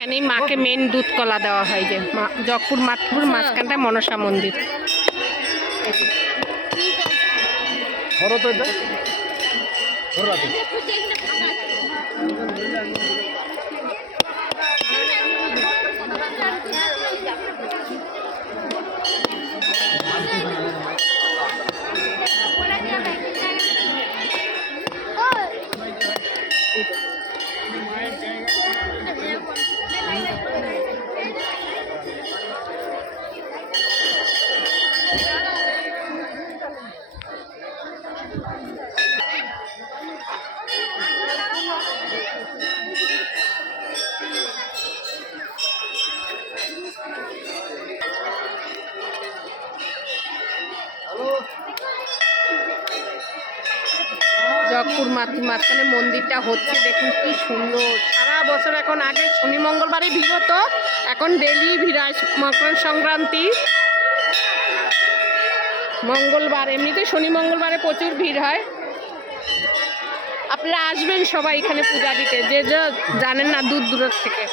এখানেই মাকে মেন দুধ কলা দেওয়া হয়, যে জগপুর মাতপুর মাঝখানটায় মনসা মন্দির। জগপুর মাঝখানে মন্দিরটা হচ্ছে, দেখুন কি সুন্দর। সারা বছর এখন, আগে শনি মঙ্গলবারে ভিড় হতো, এখন ডেলি ভিড় হয়। মকর সংক্রান্তি, মঙ্গলবার, এমনিতে শনি মঙ্গলবারে প্রচুর ভিড় হয়। আপনারা আসবেন সবাই এখানে পূজা দিতে, যে যে জানেন না দূর দূরের থেকে।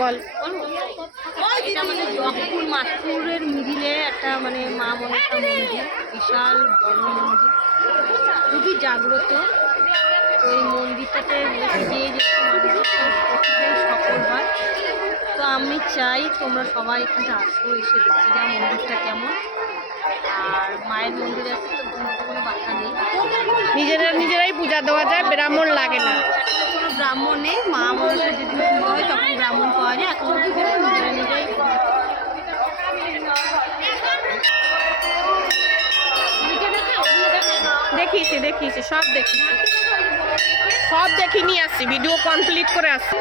বল। এটা মানে জগপুর মাতপুরের মিডিলে একটা মানে মা মনসা মন্দির, বিশাল বড় মন্দির, খুবই জাগ্রত। ওই মন্দিরটাতে যে মানুষের সফল হয়। তো আমি চাই তোমরা সবাই এখানে আসো, এসে দেখতে যাও মন্দিরটা কেমন। আর মায়ের মন্দিরে আছে তো কোনো বাধা নেই, নিজেরাই পূজা দেওয়া যায়, ব্রাহ্মণ লাগে না। কোনো ব্রাহ্মণ নেই, মা মনসা যেদিন পুজো হয় তখন ব্রাহ্মণ পাওয়া যায়। এখন নিজেরা নিজেরাই দেখিয়েছি সব সব দেখে নিয়ে আসছি, ভিডিও কমপ্লিট করে আসছি।